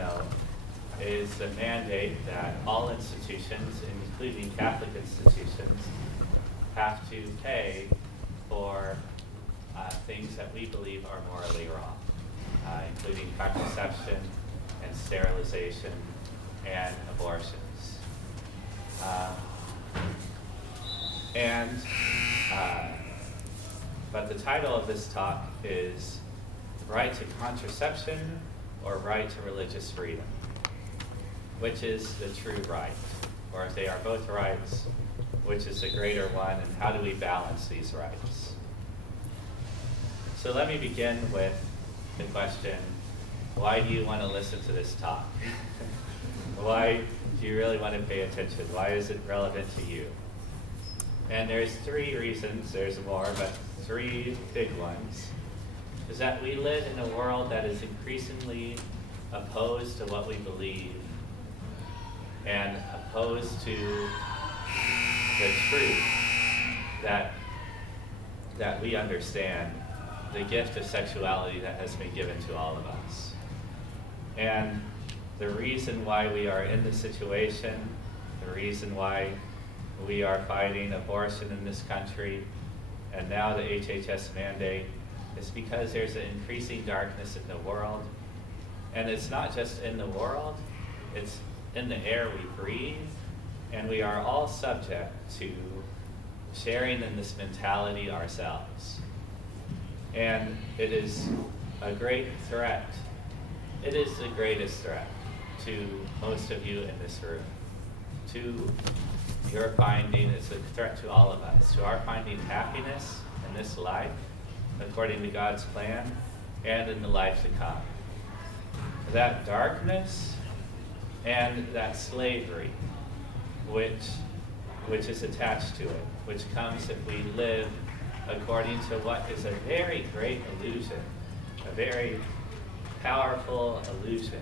know is the mandate that all institutions, including Catholic institutions, have to pay for things that we believe are morally wrong, including contraception and sterilization and abortions. But the title of this talk is Right to Contraception or Right to Religious Freedom? Which is the true right? Or if they are both rights, which is the greater one, and how do we balance these rights? So let me begin with the question, why do you want to listen to this talk? Why do you really want to pay attention? Why is it relevant to you? And there's three reasons, there's more, but three big ones. Is that we live in a world that is increasingly opposed to what we believe and opposed to the truth that we understand, the gift of sexuality that has been given to all of us. And the reason why we are in this situation, the reason why we are fighting abortion in this country, and now the HHS mandate, is because there's an increasing darkness in the world. And it's not just in the world, it's in the air we breathe, and we are all subject to sharing in this mentality ourselves. And it is a great threat. It is the greatest threat to most of you in this room, to your finding, it's a threat to all of us, to our finding happiness in this life, according to God's plan, and in the life to come. That darkness and that slavery, which is attached to it, which comes if we live according to what is a very great illusion, a very powerful illusion.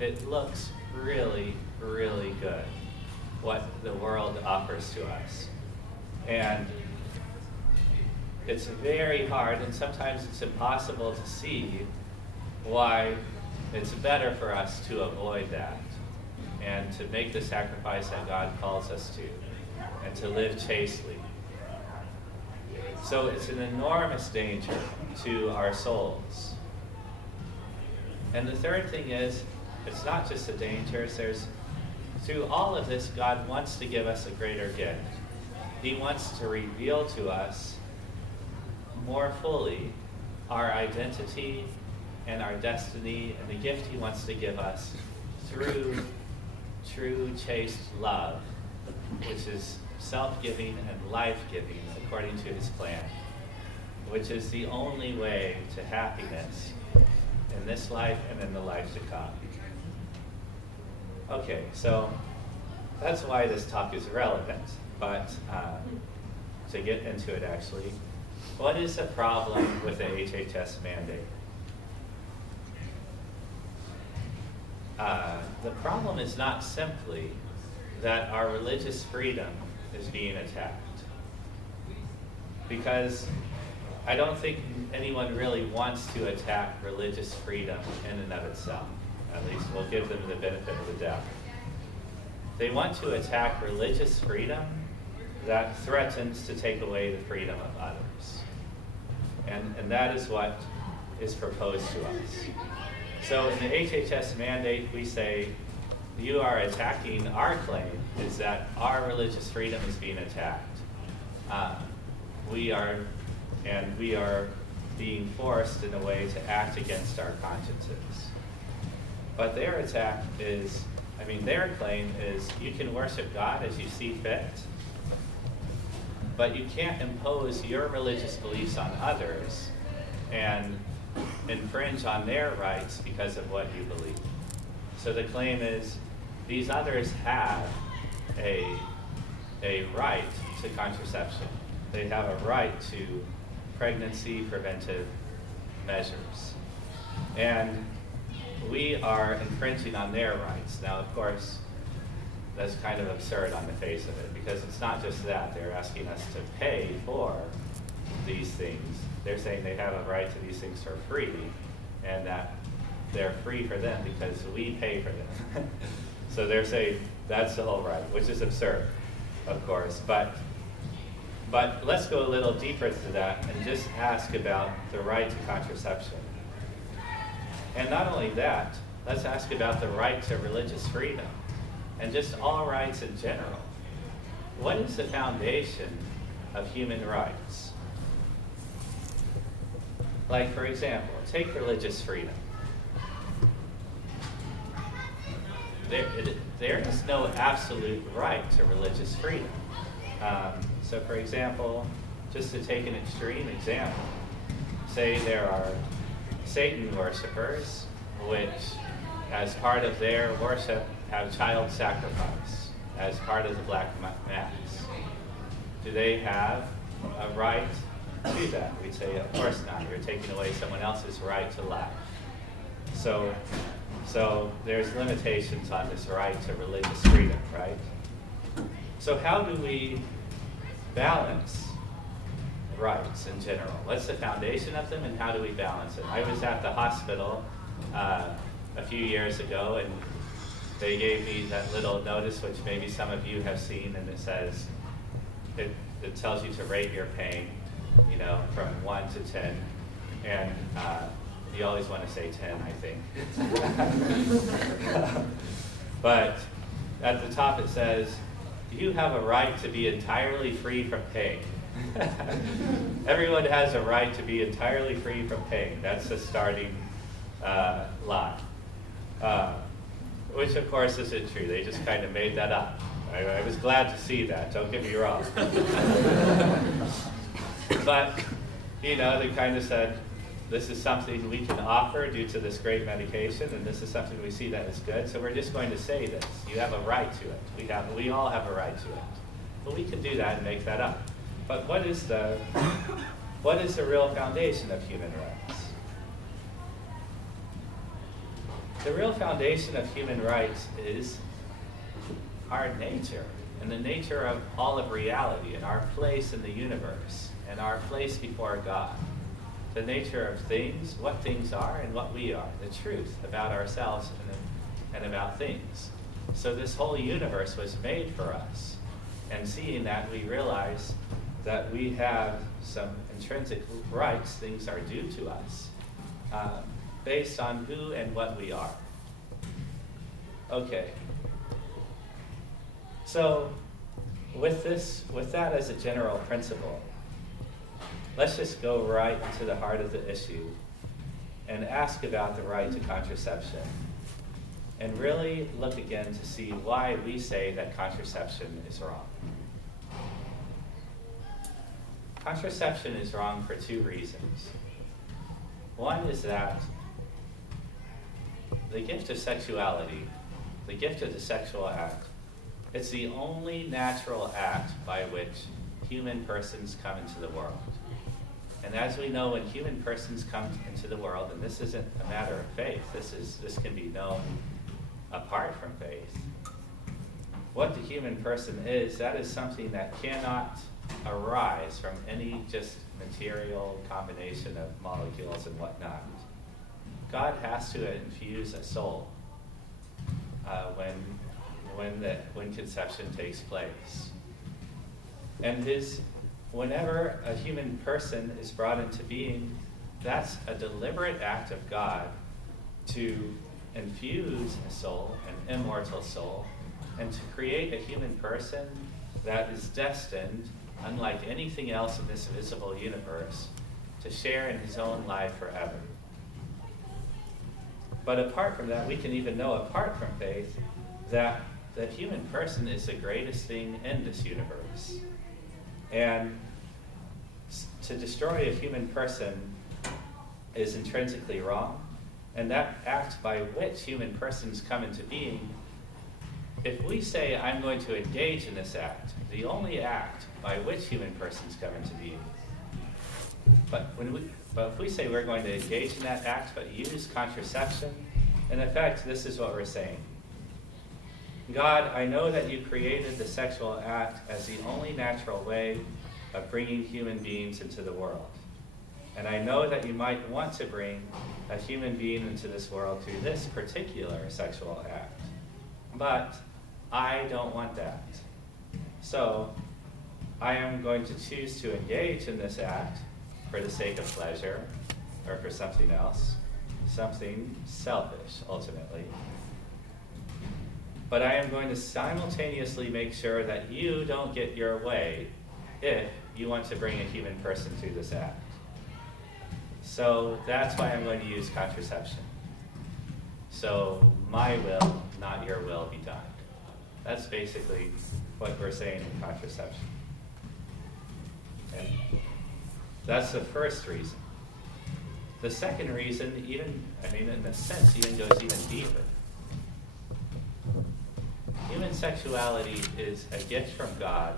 It looks really, really good, what the world offers to us. And it's very hard, and sometimes it's impossible to see why it's better for us to avoid that and to make the sacrifice that God calls us to, and to live chastely. So it's an enormous danger to our souls. And the third thing is, it's not just a danger, through all of this, God wants to give us a greater gift. He wants to reveal to us more fully our identity and our destiny, and the gift he wants to give us through true chaste love, which is self-giving and life-giving according to his plan, which is the only way to happiness in this life and in the life to come. Okay, so that's why this talk is relevant, but to get into it actually, what is the problem with the HHS mandate? The problem is not simply that our religious freedom is being attacked, because I don't think anyone really wants to attack religious freedom in and of itself. At least we'll give them the benefit of the doubt. They want to attack religious freedom that threatens to take away the freedom of others. And that is what is proposed to us. So in the HHS mandate, we say, you are attacking our claim, is that our religious freedom is being attacked. We are being forced in a way to act against our consciences. But their attack is, their claim is you can worship God as you see fit, but you can't impose your religious beliefs on others and infringe on their rights because of what you believe. So the claim is these others have a right to contraception. They have a right to pregnancy preventive measures. And we are infringing on their rights. Now, of course, that's kind of absurd on the face of it, because it's not just that. They're asking us to pay for these things. They're saying they have a right to these things for free, and that they're free for them because we pay for them. So they're saying that's the whole right, which is absurd, of course. But let's go a little deeper to that and just ask about the right to contraception. And not only that, let's ask about the right to religious freedom and just all rights in general. What is the foundation of human rights? Like, for example, take religious freedom. There is no absolute right to religious freedom. So, for example, just to take an extreme example, say there are Satan worshippers, which, as part of their worship, have child sacrifice as part of the Black Mass. Do they have a right to that? We'd say, of course not. You're taking away someone else's right to life. So there's limitations on this right to religious freedom, right? So how do we balance rights in general? What's the foundation of them and how do we balance it? I was at the hospital a few years ago and they gave me that little notice, which maybe some of you have seen, and it says, it tells you to rate your pain, you know, from 1 to 10. And you always want to say 10, I think. But at the top it says, you have a right to be entirely free from pain. Everyone has a right to be entirely free from pain. That's the starting line. Which of course isn't true. They just kind of made that up. I was glad to see that, don't get me wrong. But, you know, they kind of said, this is something we can offer due to this great medication, and this is something we see that is good, so we're just going to say this. You have a right to it. We all have a right to it. But we can do that and make that up. But what is the real foundation of human rights? The real foundation of human rights is our nature, and the nature of all of reality, and our place in the universe, and our place before God. The nature of things, what things are, and what we are. The truth about ourselves and about things. So this whole universe was made for us. And seeing that, we realize that we have some intrinsic rights, things are due to us, based on who and what we are. Okay. So with that as a general principle, let's just go right to the heart of the issue and ask about the right to contraception and really look again to see why we say that contraception is wrong. Contraception is wrong for two reasons. One is that the gift of sexuality, the gift of the sexual act, it's the only natural act by which human persons come into the world. And as we know, when human persons come into the world, and this isn't a matter of faith, this can be known apart from faith. What the human person is, that is something that cannot arise from any just material combination of molecules and whatnot. God has to infuse a soul when conception takes place. And whenever a human person is brought into being, that's a deliberate act of God to infuse a soul, an immortal soul, and to create a human person that is destined, unlike anything else in this visible universe, to share in his own life forever. But apart from that, we can even know, apart from faith, that the human person is the greatest thing in this universe. And to destroy a human person is intrinsically wrong, and that act by which human persons come into being, if we say, I'm going to engage in this act, the only act by which human persons come into being, but if we say we're going to engage in that act but use contraception, in effect, this is what we're saying. God, I know that you created the sexual act as the only natural way of bringing human beings into the world. And I know that you might want to bring a human being into this world through this particular sexual act. But I don't want that. So I am going to choose to engage in this act for the sake of pleasure or for something else, something selfish, ultimately. But I am going to simultaneously make sure that you don't get your way if you want to bring a human person through this act. So that's why I'm going to use contraception. So my will, not your will, be done. That's basically what we're saying in contraception. And that's the first reason. The second reason, in a sense, even goes even deeper. Human sexuality is a gift from God,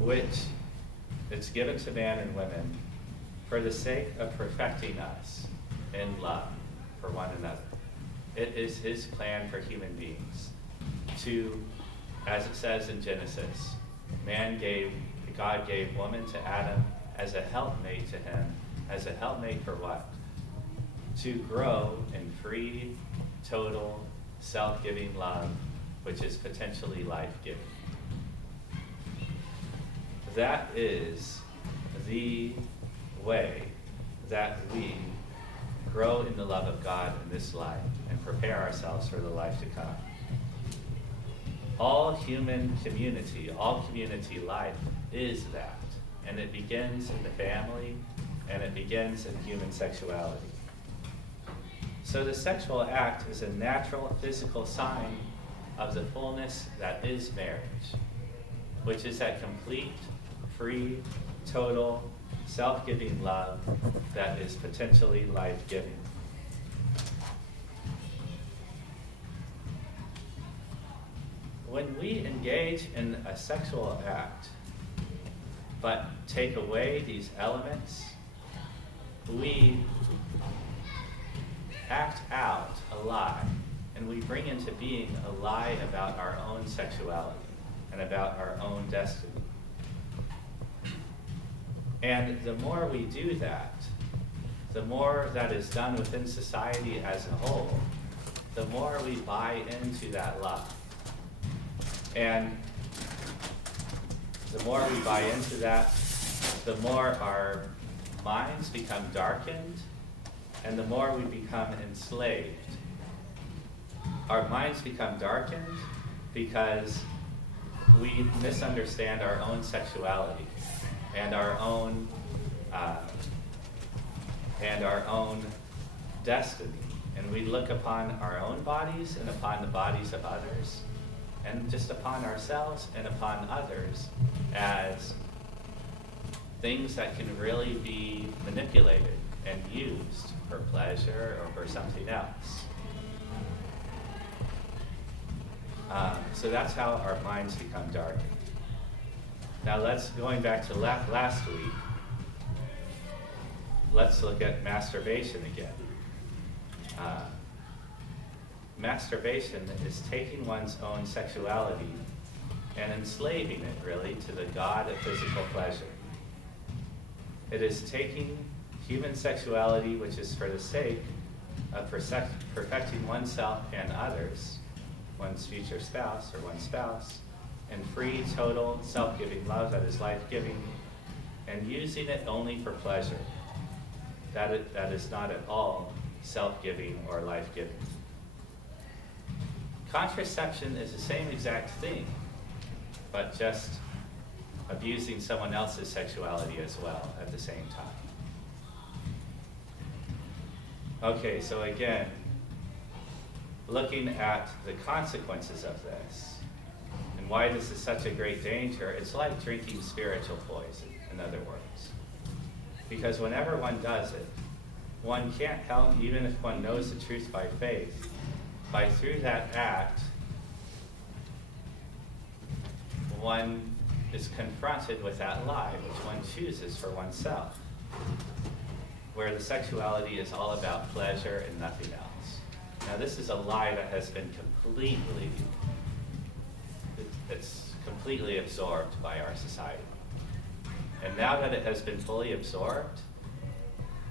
which it's given to man and women for the sake of perfecting us in love for one another. It is his plan for human beings to, as it says in Genesis, God gave woman to Adam as a helpmate to him. As a helpmate for what? To grow in free, total, self-giving love, which is potentially life-giving. That is the way that we grow in the love of God in this life and prepare ourselves for the life to come. All human community, all community life is that. And it begins in the family, and it begins in human sexuality. So the sexual act is a natural physical sign of the fullness that is marriage, which is that complete, free, total, self-giving love that is potentially life-giving. When we engage in a sexual act, but take away these elements, we act out a lie, and we bring into being a lie about our own sexuality and about our own destiny. And the more we do that, the more that is done within society as a whole, the more we buy into that lie. And the more we buy into that, the more our minds become darkened, and the more we become enslaved. Our minds become darkened because we misunderstand our own sexuality and our own destiny. And we look upon our own bodies and upon the bodies of others, and just upon ourselves and upon others as things that can really be manipulated and used for pleasure or for something else. So that's how our minds become darkened. Now going back to last week, let's look at masturbation again. Masturbation is taking one's own sexuality and enslaving it, really, to the god of physical pleasure. It is taking human sexuality, which is for the sake of perfecting oneself and others, one's future spouse or one's spouse, in free, total, self-giving love that is life-giving, and using it only for pleasure. That is not at all self-giving or life-giving. Contraception is the same exact thing, but just abusing someone else's sexuality as well at the same time. Okay, so again, looking at the consequences of this and why this is such a great danger, it's like drinking spiritual poison, in other words. Because whenever one does it, one can't help, even if one knows the truth by faith, through that act, one is confronted with that lie, which one chooses for oneself, where the sexuality is all about pleasure and nothing else. Now, this is a lie that has been completely absorbed by our society. And now that it has been fully absorbed,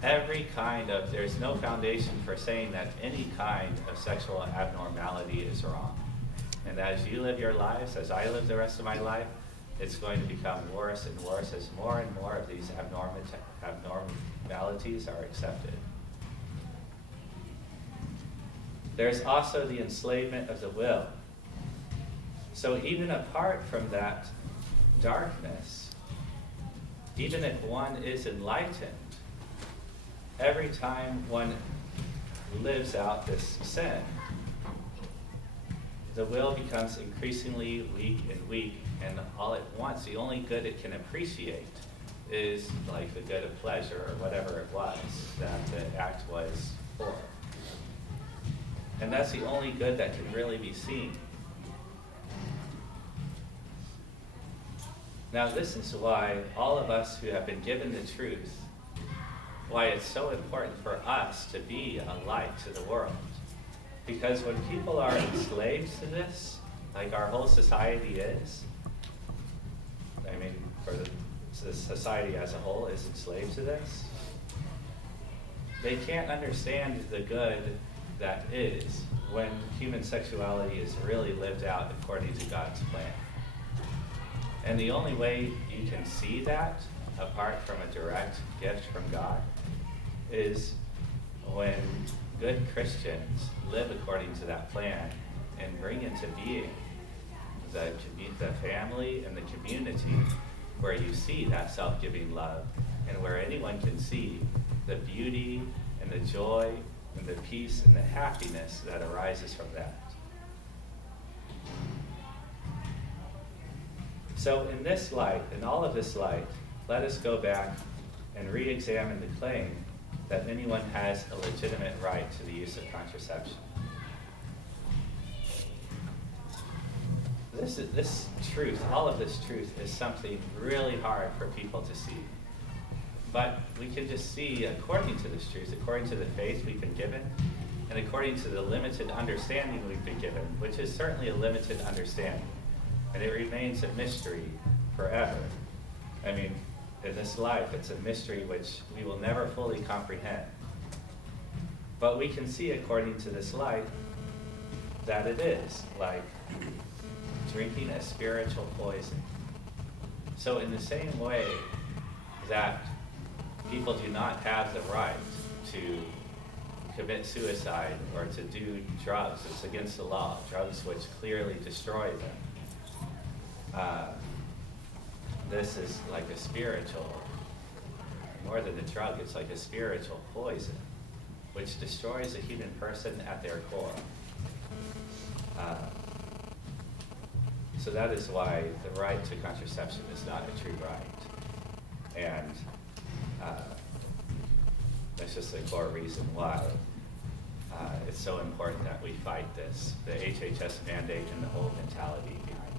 There's no foundation for saying that any kind of sexual abnormality is wrong. And as you live your lives, as I live the rest of my life, it's going to become worse and worse as more and more of these abnormalities are accepted. There's also the enslavement of the will. So even apart from that darkness, even if one is enlightened, every time one lives out this sin, the will becomes increasingly weak and weak, and all it wants, the only good it can appreciate is like the good of pleasure or whatever it was that the act was for. And that's the only good that can really be seen. Now this is why all of us who have been given the truth, why it's so important for us to be a light to the world. Because when people are enslaved to this, like our whole society is, I mean, the society as a whole is enslaved to this, they can't understand the good that is when human sexuality is really lived out according to God's plan. And the only way you can see that, apart from a direct gift from God, is when good Christians live according to that plan and bring into being the family and the community where you see that self-giving love and where anyone can see the beauty and the joy and the peace and the happiness that arises from that. So in this light, in all of this light, let us go back and re-examine the claim that anyone has a legitimate right to the use of contraception. This truth, all of this truth, is something really hard for people to see. But we can just see, according to this truth, according to the faith we've been given, and according to the limited understanding we've been given, which is certainly a limited understanding, and it remains a mystery forever. I mean, in this life, it's a mystery which we will never fully comprehend. But we can see, according to this light, that it is like drinking a spiritual poison. So in the same way that people do not have the right to commit suicide or to do drugs, it's against the law, drugs which clearly destroy them. This is like a spiritual, more than a drug, it's like a spiritual poison, which destroys a human person at their core. So that is why the right to contraception is not a true right. And that's just the core reason why it's so important that we fight this, the HHS mandate and the whole mentality behind